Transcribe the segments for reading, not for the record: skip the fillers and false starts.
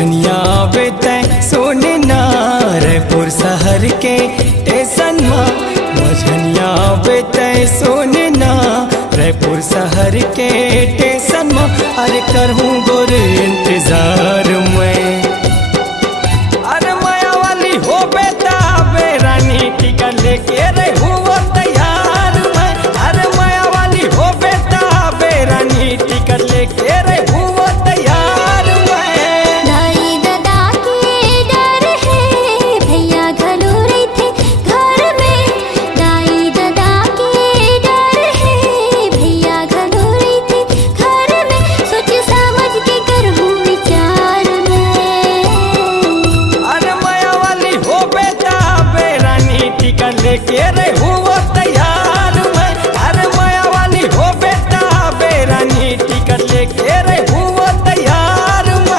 मझनिया बेते सोने ना रायपुर शहर के स्टेशन में। मझनिया बेते सोने ना रायपुर शहर के स्टेशन में। अरे करहूँ गोर इंतजार में। अरे माया वाली हो बेटा बेरानी टिकट लेके रहूँ तैयार में। अरे माया वाली हो बेटा बेरानी टिकट लेके रहूँ तैयार में। दाई दादा के डर है भैया घलोरे थे घर में। दाई दादा के डर है भैया घलोरे थे घर में। सोच समझ के करहूँ विचार में। अरे माया वाली हो बेटा बेरानी टिकट लेके रहूँ तैयार में। अरे माया वाली हो बेटा बेरानी टिकट लेके रहूँ तैयार में।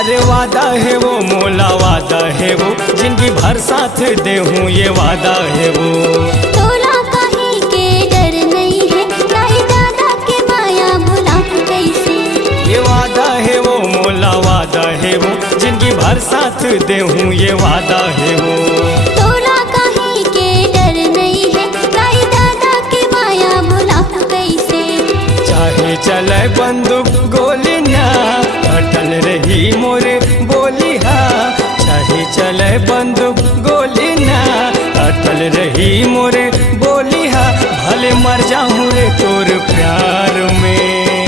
अरे वादा है वो मोला वादा है वो जिंदगी भर साथ दे हूँ ये वादा है वो। तोला काहे के डर नहीं है दाई दादा के माया भुला कैसे। ये वादा है वो मोला वादा है वो जिंदगी भर साथ दे हूँ ये वादा है वो। तोला काहे के डर नहीं है दाई दादा के माया भुला कैसे। चाहे चले बंदूक गोली ना अटल रही मोरे बोली हा। चाहे चले बंदूक गोली ना अटल रही मोरे बोली हा। भले मर जाऊँ रे तोर प्यार में।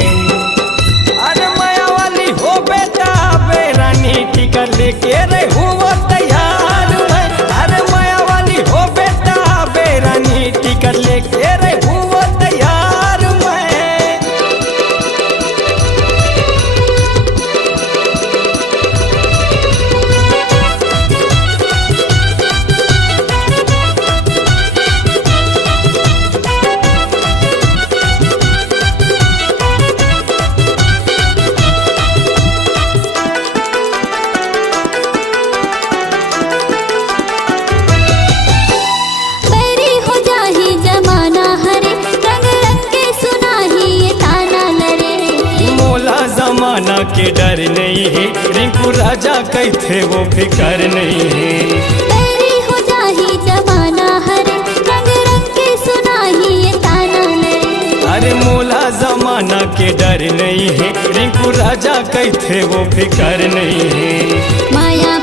अरे माया वाली हो बेटा बेरानी टिकट लेके रहूँ तैयार में। अरे माया वाली हो बेटा बेरानी टिकट लेके रहूँ तैयार में। बैरी हो जाही जमाना हरे रंग रंग के सुनाही ये ताना लरे। मोला जमाना के डर नहीं है रिंकू राजा कहते वो फिकर नहीं है। बैरी हो जाही जमाना हरे रंग रंग के सुनाही ये ताना लरे। अरे मोला जमाना के डर नहीं है रिंकू राजा कहते वो फिकर नहीं है। माया